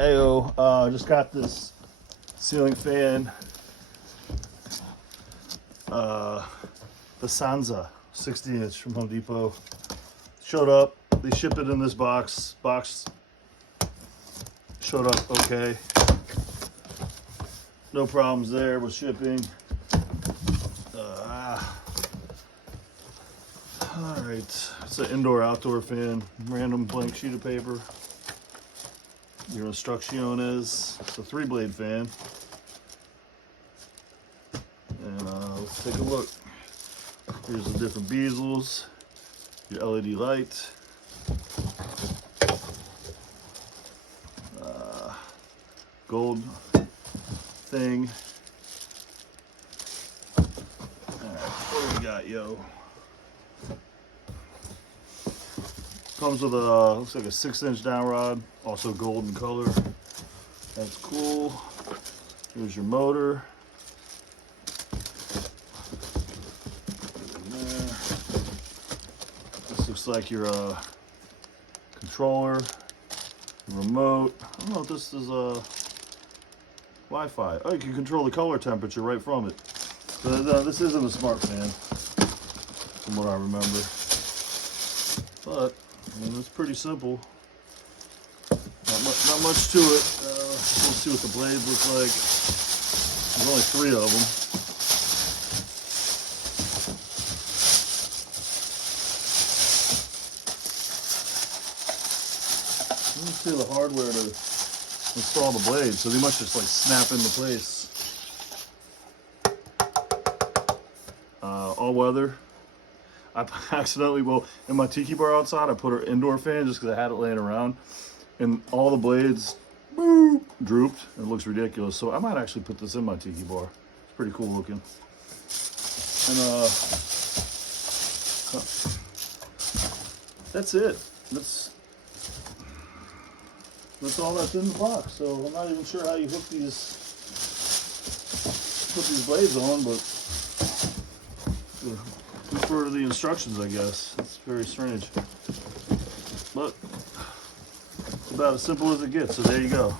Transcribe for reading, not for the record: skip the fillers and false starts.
Ayo, just got this ceiling fan, the Sansra 60-inch from Home Depot. Showed up, they ship it in this box. Box showed up okay. No problems there with shipping. Alright, it's an indoor-outdoor fan, random blank sheet of paper. Your instrucciones. It's a 3-blade fan. And let's take a look. Here's the different bezels, your LED light, gold thing. Alright, what do we got, yo? Comes with a, looks like a 6-inch down rod, also gold in color. That's cool. Here's your motor. This looks like your controller, remote. I don't know if this is Wi-Fi. Oh, you can control the color temperature right from it. But this isn't a smart fan, from what I remember. But I mean, it's pretty simple. Not much to it. We'll see what the blades look like. There's only 3 of them. Let me see the hardware to install the blades. So they must just like snap into place. All weather. I accidentally, well, in my tiki bar outside, I put an indoor fan just because I had it laying around, and all the blades drooped. It looks ridiculous, so I might actually put this in my tiki bar. It's pretty cool looking. And that's it. That's all that's in the box. So I'm not even sure how you put these blades on, but. For the instructions, I guess. It's very strange. But it's about as simple as it gets, so there you go.